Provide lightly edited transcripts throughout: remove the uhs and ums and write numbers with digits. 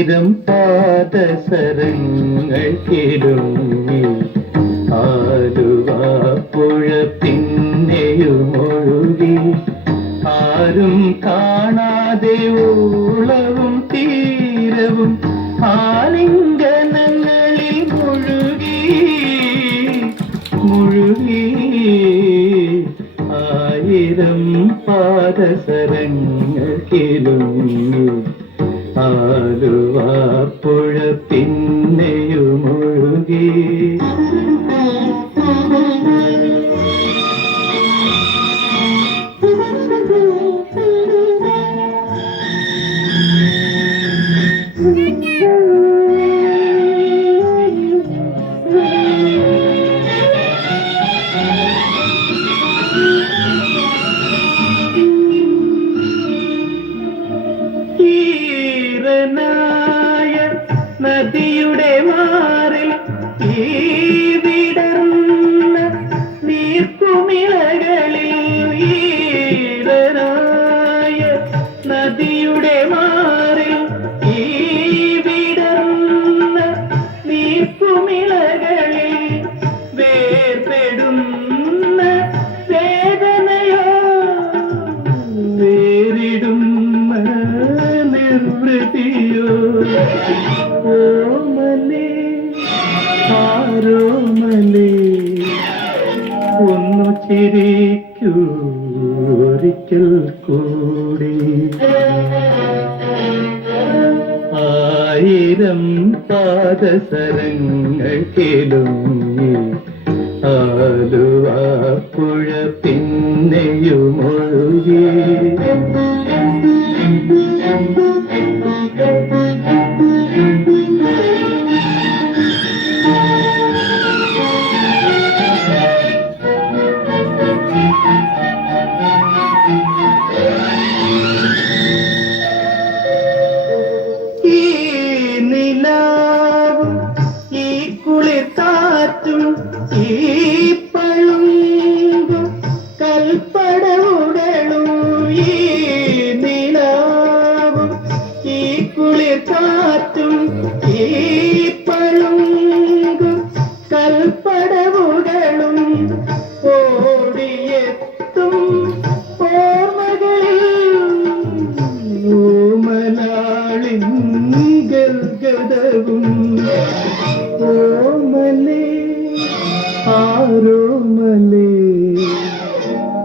ആയിരം പാദസരങ്ങൾ കിലുങ്ങി ആലുവാപ്പുഴ പിന്നെയുമൊഴുകി ആരും കാണാതെ ഊളവും തീരവും ആലിംഗനങ്ങളിൽ മുഴുകി മുഴുകി ആയിരം പാദസരങ്ങൾ കിലുങ്ങി ആലുവാപ്പുഴ പിന്നെയുമൊഴുകി നദിയുടെ മാറിൽ ഈ വിടർന്ന നീർക്കുമിളകളിൽ ഈരനായ നദിയുടെ മാറിൽ ഈ വിടർന്ന നീർക്കുമിളകളിൽ വേർപെടുന്ന വേദനയോ വേറിടുന്ന നിർവൃതിയോ ഓമലേ ആരോമലേ ഒന്നു ചിരിക്കൂ ഒരിക്കൽ കൂടി ആയിരം പാദസരങ്ങൾ കിലുങ്ങി ആലുവാപ്പുഴ പിന്നെയുമൊഴുകി ഈ പളുങ്കും കൽപ്പടവുടലും ഈ നിലാവും ഈ കുളിർക്കാറ്റും ഈ പളുങ്കും കൽപ്പടവുടലും ഓടിയെത്തും ഓർമ്മകളിൽ ഓമലാളിൻ ഗദ്ഗദവും ഓമലേ ആരോമലേ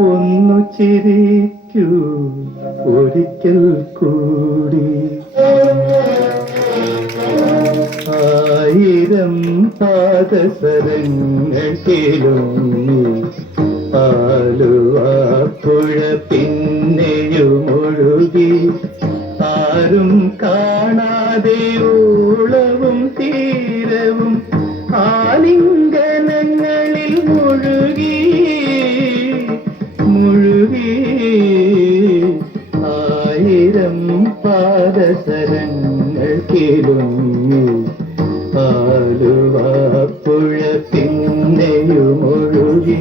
ഒന്നു ചിരിക്കൂ ഒരിക്കൽ കൂടി ആയിരം പാദസരങ്ങൾ കിലുങ്ങി ആലുവാപ്പുഴ പിന്നെയുമൊഴുകി ആരും കാണാതെ ഊളവും തീരവും ആലിംഗനങ്ങളിൽ മുഴുകി മുഴുകി ആയിരം പാദസരങ്ങൾ കിലുങ്ങി ആലുവാപ്പുഴ പിന്നെയുമൊഴുകി